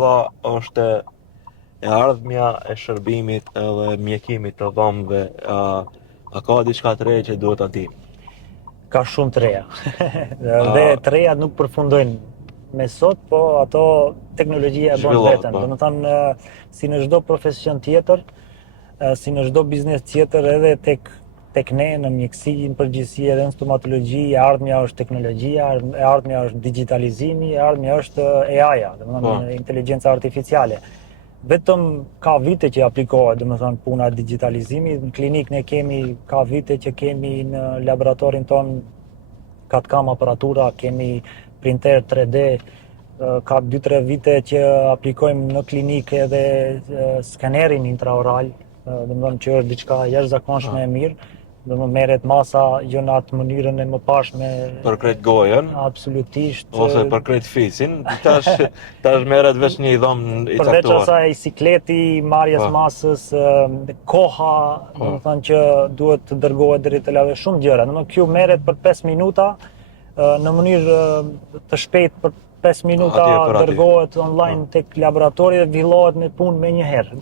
është e ardhmja e shërbimit edhe mjekimit të dhomëve, a ka diçka të re që duhet ati? Ka shumë të reja. Dhe të reja nuk përfundojnë me sot, po ato teknologjia e bën Zhvillohet, vetën. po. Domethënë, si në çdo profesion tjetër, si në çdo biznes tjetër, edhe tek ne në mjeksi, në përgjithësi edhe në stomatologji, e ardhmja është teknologjia, e ardhmja është digitalizimi, e ardhmja është AI-ja, domethënë inteligjenca artificiale. Vetëm ka vite që aplikohet, domethënë puna e digitalizimit. Në klinikë ne kemi ka vite që kemi në laboratorin ton CAD/CAM aparatura, kemi printer 3D, ka 2-3 vite që aplikojmë në klinikë edhe skanerin intraoral, domethënë që është diçka jashtëzakonshme e mirë. Domethënë merret masa jo në atë mënyrën e mëparshme. Për krejt gojën, Absolutisht. ose për krejt fisin, tash merret veç një dhomë i Përveç caktuar. asaj sikleti, marrjes masës, koha, domethënë që duhet të dërgohet deri te lavë shumë gjëra. Domethënë kjo merret për 5 minuta në mënyrë të shpejtë, për 5 minuta Atje, për atje. dërgohet online tek laboratori dhe fillohet me punë menjëherë.